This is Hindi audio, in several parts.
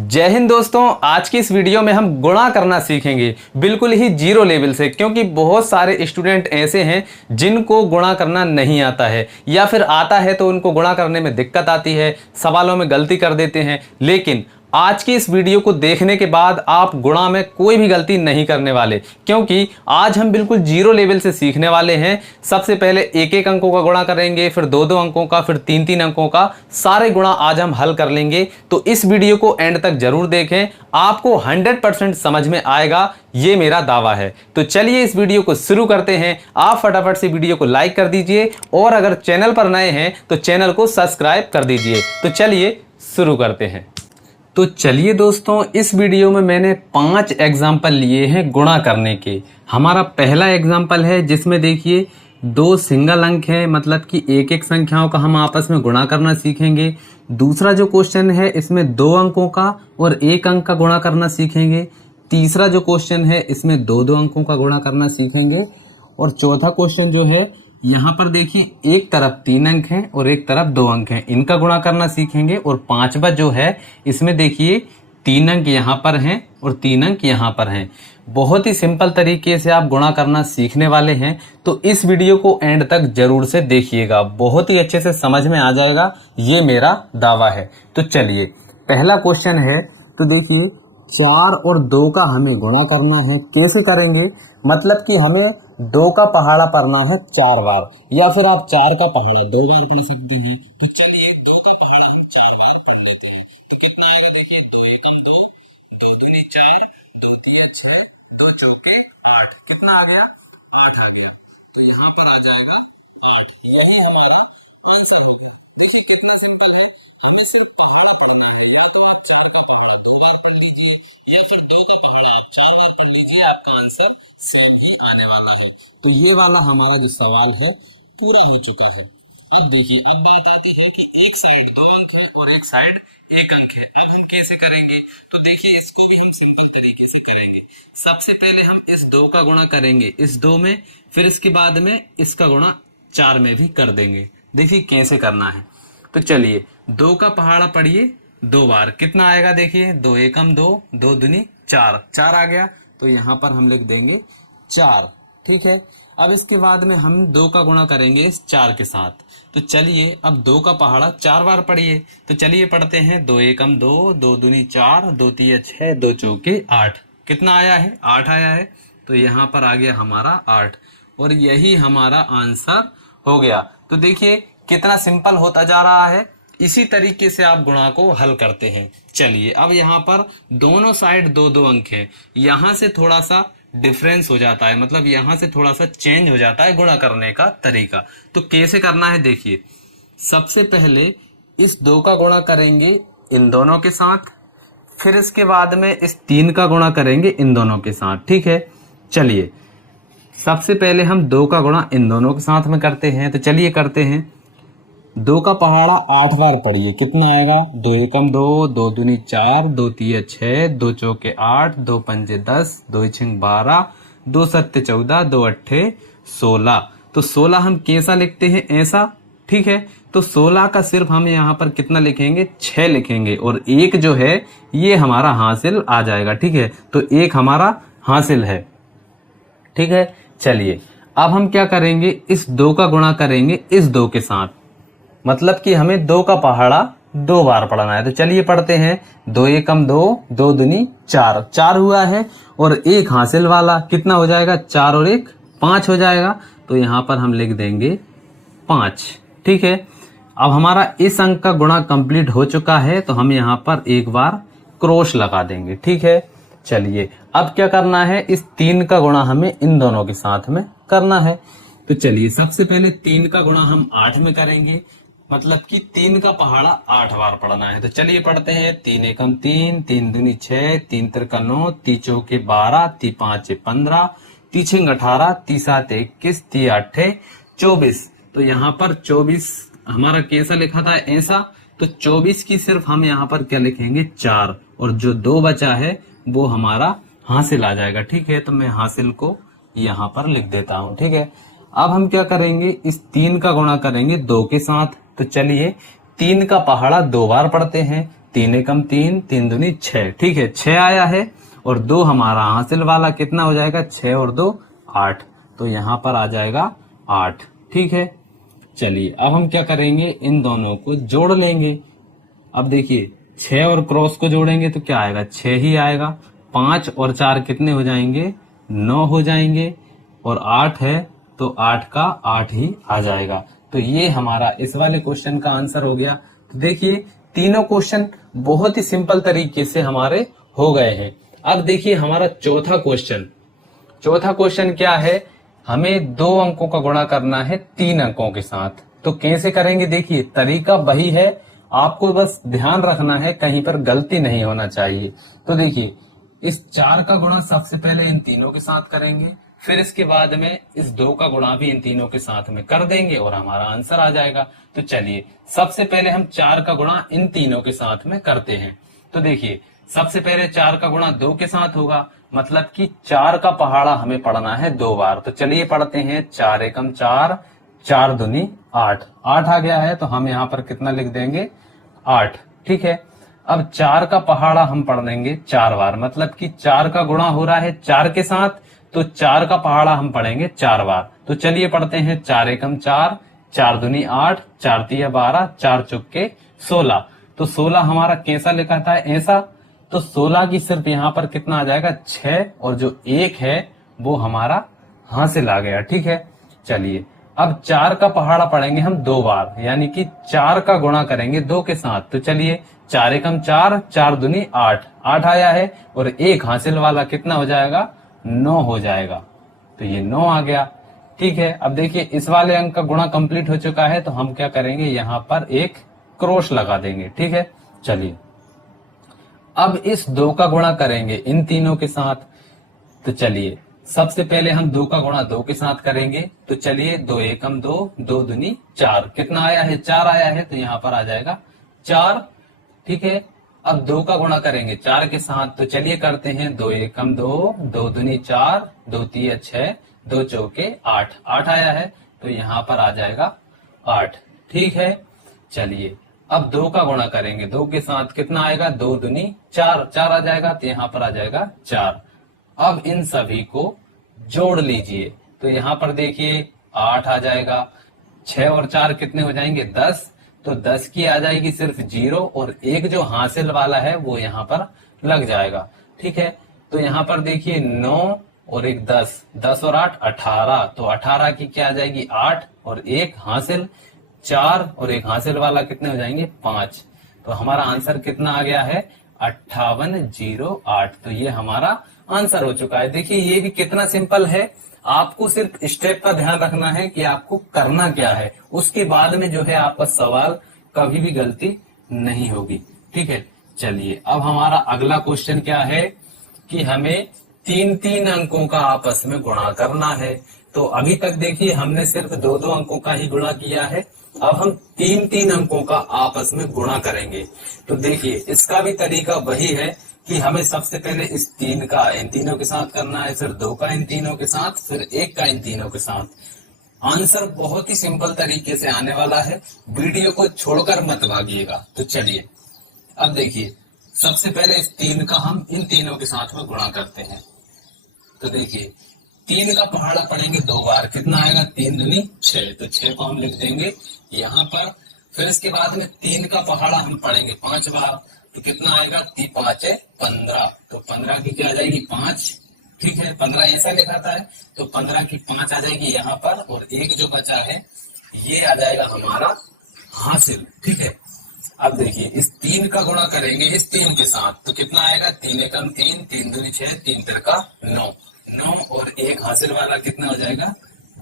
जय हिंद दोस्तों। आज की इस वीडियो में हम गुणा करना सीखेंगे बिल्कुल ही जीरो लेवल से, क्योंकि बहुत सारे स्टूडेंट ऐसे हैं जिनको गुणा करना नहीं आता है या फिर आता है तो उनको गुणा करने में दिक्कत आती है, सवालों में गलती कर देते हैं। लेकिन आज की इस वीडियो को देखने के बाद आप गुणा में कोई भी गलती नहीं करने वाले, क्योंकि आज हम बिल्कुल जीरो लेवल से सीखने वाले हैं। सबसे पहले एक एक अंकों का गुणा करेंगे, फिर दो दो अंकों का, फिर तीन तीन अंकों का, सारे गुणा आज हम हल कर लेंगे। तो इस वीडियो को एंड तक जरूर देखें, आपको 100% समझ में आएगा, ये मेरा दावा है। तो चलिए इस वीडियो को शुरू करते हैं। आप फटाफट से वीडियो को लाइक कर दीजिए और अगर चैनल पर नए हैं तो चैनल को सब्सक्राइब कर दीजिए। तो चलिए शुरू करते हैं। तो चलिए दोस्तों, इस वीडियो में मैंने 5 एग्जाम्पल लिए हैं गुणा करने के। हमारा पहला एग्जाम्पल है जिसमें देखिए 2 सिंगल अंक हैं, मतलब कि एक एक संख्याओं का हम आपस में गुणा करना सीखेंगे। दूसरा जो क्वेश्चन है इसमें 2 अंकों का और 1 अंक का गुणा करना सीखेंगे। तीसरा जो क्वेश्चन है इसमें 2 अंकों का गुणा करना सीखेंगे। और चौथा क्वेश्चन जो है यहाँ पर देखिए, एक तरफ 3 अंक हैं और एक तरफ 2 अंक हैं, इनका गुणा करना सीखेंगे। और पांचवा जो है इसमें देखिए 3 अंक यहाँ पर हैं और 3 अंक यहाँ पर हैं। बहुत ही सिंपल तरीके से आप गुणा करना सीखने वाले हैं, तो इस वीडियो को एंड तक जरूर से देखिएगा, बहुत ही अच्छे से समझ में आ जाएगा, ये मेरा दावा है। तो चलिए पहला क्वेश्चन है, तो देखिए 4 और 2 का हमें गुणा करना है। कैसे करेंगे? मतलब कि हमें 2 का पहाड़ा पढ़ना है 4 बार, या फिर आप 4 का पहाड़ा 2 बार पढ़ सकते हैं। तो चलिए 2 का पहाड़ा हम 4 बार पढ़ लेते हैं। तो कितना आएगा? देखिए 2 एकम 2, 2 दूनी 4, 2 तिया 6, 2 चौके 8। कितना आ गया? 8 आ गया। तो यहाँ पर आ जाएगा 8। यही हमारा आंसर होगा। देखिए कितना सिंपल है, हमें सिर्फ पहाड़ा पढ़ना है। या तो आप 4 का पहाड़ा 2 बार पढ़ लीजिए या फिर 2 का पहाड़ा आप 4 बार पढ़ लीजिए, आपका आंसर सेम ही आने वाला है। तो ये वाला हमारा जो सवाल है पूरा हो चुका है। अब देखिए, अब बात आती है कि एक साइड 2 अंक है और एक साइड 1 अंक है। अब हम कैसे करेंगे? तो देखिए इसको भी हम सिंपल तरीके से करेंगे। सबसे पहले हम इस 2 का गुणा करेंगे इस 2 में, फिर इसके बाद में इसका गुणा 4 में भी कर देंगे। देखिए कैसे करना है। तो चलिए 2 का पहाड़ा पढ़िए 2 बार। कितना आएगा? देखिए 2 एकम 2, 2 दूनी 4, 4 आ गया। तो यहाँ पर हम लिख देंगे 4। ठीक है। अब इसके बाद में हम 2 का गुणा करेंगे इस 4 के साथ। तो चलिए अब 2 का पहाड़ा 4 बार पढ़िए। तो चलिए पढ़ते हैं 2 एकम 2, 2 दूनी 4, 2 तिया 6, 2 चौके 8। कितना आया है? 8 आया है। तो यहाँ पर आ गया हमारा 8 और यही हमारा आंसर हो गया। तो देखिए कितना सिंपल होता जा रहा है। इसी तरीके से आप गुणा को हल करते हैं। चलिए अब यहाँ पर दोनों साइड 2-2 अंक हैं, यहाँ से थोड़ा सा डिफरेंस हो जाता है, मतलब यहाँ से थोड़ा सा चेंज हो जाता है गुणा करने का तरीका। तो कैसे करना है? देखिए सबसे पहले इस 2 का गुणा करेंगे इन दोनों के साथ, फिर इसके बाद में इस 3 का गुणा करेंगे इन दोनों के साथ। ठीक है। चलिए सबसे पहले हम 2 का गुणा इन दोनों के साथ में करते हैं। तो चलिए करते हैं। 2 का पहाड़ा 8 बार पढ़िए। कितना आएगा? 2 एकम 2, 2 दूनी 4, 2 तिया 6, 2 चौके 8, 2 पंजे 10, 2 छिंग 12, 2 सत्ते 14, 2 अट्ठे 16। तो 16 हम कैसा लिखते हैं? ऐसा। ठीक है। तो 16 का सिर्फ हम यहाँ पर कितना लिखेंगे? 6 लिखेंगे और 1 जो है ये हमारा हासिल आ जाएगा। ठीक है। तो 1 हमारा हासिल है। ठीक है। चलिए अब हम क्या करेंगे? इस 2 का गुणा करेंगे इस 2 के साथ, मतलब कि हमें 2 का पहाड़ा 2 बार पढ़ना है। तो चलिए पढ़ते हैं। 2 एकम 2, 2 दूनी 4, 4 हुआ है और 1 हासिल वाला कितना हो जाएगा? 4 और 1 5 हो जाएगा। तो यहाँ पर हम लिख देंगे 5। ठीक है। अब हमारा इस अंक का गुणा कंप्लीट हो चुका है, तो हम यहाँ पर एक बार क्रॉस लगा देंगे। ठीक है। चलिए अब क्या करना है? इस 3 का गुणा हमें इन दोनों के साथ में करना है। तो चलिए सबसे पहले 3 का गुणा हम 8 में करेंगे, मतलब कि 3 का पहाड़ा 8 बार पढ़ना है। तो चलिए पढ़ते हैं। 3 एकम 3, 3 दूनी 6, 3 तिरका 9, 3 चौके 12, 3 पांच 15, 3 छिंग 18, 3 7 21, 3 8 24। तो यहाँ पर 24 हमारा कैसा लिखा था? ऐसा। तो 24 की सिर्फ हम यहाँ पर क्या लिखेंगे? 4, और जो 2 बचा है वो हमारा हासिल आ जाएगा। ठीक है। तो मैं हासिल को यहाँ पर लिख देता हूँ। ठीक है। अब हम क्या करेंगे? इस 3 का गुणा करेंगे 2 के साथ। तो चलिए 3 का पहाड़ा 2 बार पढ़ते हैं। 3 एकम 3, 3 दूनी 6, ठीक है 6 आया है। और 2 हमारा हासिल वाला कितना हो जाएगा, 6 और 2 8, तो यहां पर आ जाएगा 8, ठीक है। चलिए अब हम क्या करेंगे, इन दोनों को जोड़ लेंगे। अब देखिए 6 और क्रॉस को जोड़ेंगे तो क्या आएगा, 6 ही आएगा। 5 और 4 कितने हो जाएंगे, 9 हो जाएंगे। और 8 है तो 8 का 8 ही आ जाएगा। तो ये हमारा इस वाले क्वेश्चन का आंसर हो गया। तो देखिए तीनों क्वेश्चन बहुत ही सिंपल तरीके से हमारे हो गए हैं। अब देखिए हमारा चौथा क्वेश्चन क्या है, हमें 2 अंकों का गुणा करना है 3 अंकों के साथ। तो कैसे करेंगे, देखिए तरीका वही है, आपको बस ध्यान रखना है कहीं पर गलती नहीं होना चाहिए। तो देखिए इस 4 का गुणा सबसे पहले इन तीनों के साथ करेंगे, फिर इसके बाद में इस 2 का गुणा भी इन तीनों के साथ में कर देंगे और हमारा आंसर आ जाएगा। तो चलिए सबसे पहले हम 4 का गुणा इन तीनों के साथ में करते हैं। तो देखिए सबसे पहले 4 का गुणा 2 के साथ होगा, मतलब कि 4 का पहाड़ा हमें पढ़ना है 2 बार। तो चलिए पढ़ते हैं, 4 एकम 4, 4 दूनी 8, 8 आ गया है तो हम यहाँ पर कितना लिख देंगे, 8, ठीक है। अब 4 का पहाड़ा हम पढ़ देंगे 4 बार, मतलब कि 4 का गुणा हो रहा है 4 के साथ, तो 4 का पहाड़ा हम पढ़ेंगे 4 बार। तो चलिए पढ़ते हैं, 4 एकम 4, 4 दूनी 8, 4 तिया 12, 4 चौके 16। तो 16 हमारा कैसा लिखा था, ऐसा। तो 16 की सिर्फ यहाँ पर कितना आ जाएगा, 6, और जो 1 है वो हमारा हासिल आ गया, ठीक है। चलिए अब 4 का पहाड़ा पढ़ेंगे हम 2 बार, यानी कि 4 का गुणा करेंगे 2 के साथ। तो चलिए 4 एकम 4, 4 दूनी 8, 8 आया है, और 1 हासिल वाला कितना हो जाएगा, 9 हो जाएगा। तो ये 9 आ गया, ठीक है। अब देखिए इस वाले अंक का गुणा कंप्लीट हो चुका है, तो हम क्या करेंगे, यहाँ पर एक क्रॉस लगा देंगे, ठीक है। चलिए अब इस 2 का गुणा करेंगे इन तीनों के साथ। तो चलिए सबसे पहले हम 2 का गुणा 2 के साथ करेंगे। तो चलिए 2 एकम 2, 2 दूनी 4, कितना आया है, 4 आया है, तो यहाँ पर आ जाएगा 4, ठीक है। अब 2 का गुणा करेंगे 4 के साथ। तो चलिए करते हैं, 2 एकम 2, 2 दूनी 4, 2 तिया 6, 2 चौके 8, 8 आया है, तो यहाँ पर आ जाएगा 8, ठीक है। चलिए अब 2 का गुणा करेंगे 2 के साथ, कितना आएगा, 2 दूनी 4, 4 आ जाएगा, तो यहाँ पर आ जाएगा 4। अब इन सभी को जोड़ लीजिए। तो यहाँ पर देखिए 8 आ जाएगा, 6 और 4 कितने हो जाएंगे, 10। तो 10 की आ जाएगी सिर्फ 0, और एक जो हासिल वाला है वो यहाँ पर लग जाएगा, ठीक है। तो यहाँ पर देखिए 9 और एक 10, 10 और 8 18, तो 18 की क्या आ जाएगी, 8, और एक हासिल 4, और एक हासिल वाला कितने हो जाएंगे, 5। तो हमारा आंसर कितना आ गया है, 5808। तो ये हमारा आंसर हो चुका है। देखिए ये भी कितना सिंपल है, आपको सिर्फ स्टेप का ध्यान रखना है कि आपको करना क्या है, उसके बाद में जो है आपका सवाल कभी भी गलती नहीं होगी, ठीक है। चलिए अब हमारा अगला क्वेश्चन क्या है कि हमें 3-3 अंकों का आपस में गुणा करना है। तो अभी तक देखिए हमने सिर्फ 2-2 अंकों का ही गुणा किया है, अब हम 3-3 अंकों का आपस में गुणा करेंगे। तो देखिए इसका भी तरीका वही है कि हमें सबसे पहले इस 3 का इन तीनों के साथ करना है, फिर 2 का इन तीनों के साथ, फिर 1 का इन तीनों के साथ। आंसर बहुत ही सिंपल तरीके से आने वाला है, वीडियो को छोड़कर मत भागिएगा। तो चलिए अब देखिए सबसे पहले इस 3 का हम इन तीनों के साथ में गुणा करते हैं। तो देखिए 3 का पहाड़ा पढ़ेंगे 2 बार, कितना आएगा, 3 दूनी 6, तो 6 को हम लिख देंगे यहाँ पर। फिर इसके बाद में 3 का पहाड़ा हम पढ़ेंगे 5 बार, तो कितना आएगा, 3 5 15, तो 15 की क्या आ जाएगी, 5, ठीक है। 15 ऐसा लिखाता है, तो 15 की 5 आ जाएगी यहाँ पर, और एक जो बचा है ये आ जाएगा हमारा हासिल, ठीक है। अब देखिए इस 3 का गुणा करेंगे इस 3 के साथ, तो कितना आएगा, 3 एकम 3, 3 दूनी 6, 3 तिरका 9, 9 और एक हासिल वाला कितना हो जाएगा,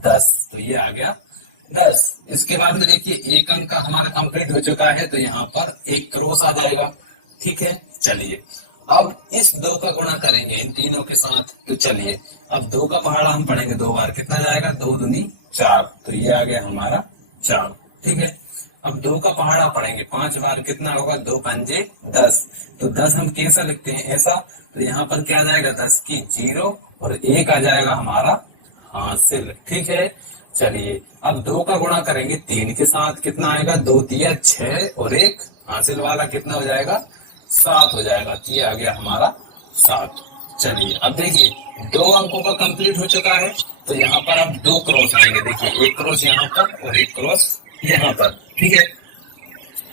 10। तो ये आ गया 10। इसके बाद में देखिए एक अंक का हमारा कंप्लीट हो चुका है, तो यहाँ पर एक क्रॉस आ जाएगा, ठीक है। चलिए अब इस 2 का गुणा करेंगे इन तीनों के साथ। तो चलिए अब 2 का पहाड़ा हम पढ़ेंगे 2 बार, कितना जाएगा, 2 दूनी 4, तो ये आ गया हमारा 4, ठीक है। अब 2 का पहाड़ा पढ़ेंगे 5 बार, कितना होगा, 2 पंजे 10, तो 10 हम कैसा लिखते हैं, ऐसा। तो यहाँ पर क्या आ जाएगा, 10 की 0, और 1 आ जाएगा हमारा हासिल, ठीक है। चलिए अब 2 का गुणा करेंगे 3 के साथ, कितना आएगा, 2 तिया 6, और एक हासिल वाला कितना हो जाएगा, 7 हो जाएगा। तो ये आ गया हमारा 7। चलिए अब देखिए 2 अंकों का कंप्लीट हो चुका है, तो यहाँ पर अब 2 क्रॉस आएंगे। देखिए एक क्रॉस यहाँ पर और एक क्रॉस यहाँ पर, ठीक है।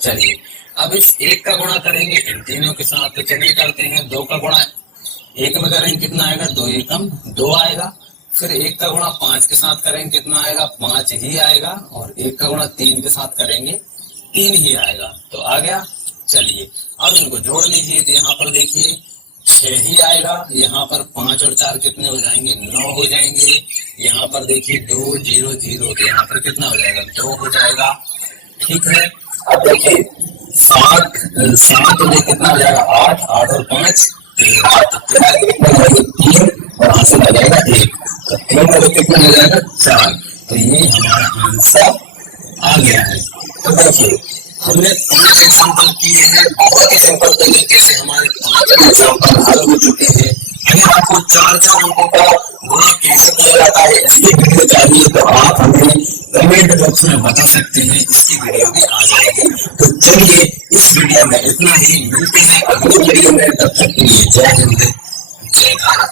चलिए अब इस 1 का गुणा करेंगे इन तीनों के साथ, तो चलिए करते हैं। 2 का गुणा 1 में करेंगे कितना आएगा, 2 एकम 2 आएगा। फिर 1 का गुणा 5 के साथ करेंगे कितना आएगा, 5 ही आएगा। और 1 का गुणा 3 के साथ करेंगे 3 ही आएगा, तो आ गया। चलिए अब इनको जोड़ लीजिए, तो यहाँ पर देखिए 6 ही आएगा। यहाँ पर 5 और 4 कितने हो जाएंगे, 9 हो जाएंगे। यहाँ पर देखिए 2 0 0, तो यहाँ पर कितना हो जाएगा, 2 हो जाएगा, ठीक है। अब देखिए 7 कितना हो जाएगा, 8 और 5 3 और हासिल आ जाएगा 1, तो 3 और कितना हो जाएगा, 4। तो ये हमारा आंसर आ गया है। तो देखिए हमने 5 एग्जाम्पल किए हैं, बहुत ही सिंपल तरीके से हमारे 5 एग्जाम्पल हल हो चुके हैं। अगर आपको 4 अंकों का गुणा कैसे किया जाता है इसकी वीडियो चाहिए तो आप हमें कमेंट बॉक्स में बता सकते हैं, इसकी वीडियो भी आ जाएगी। तो चलिए इस वीडियो में इतना ही, मिलते हैं अगली वीडियो में, तब तक के लिए जय हिंद जय भारत।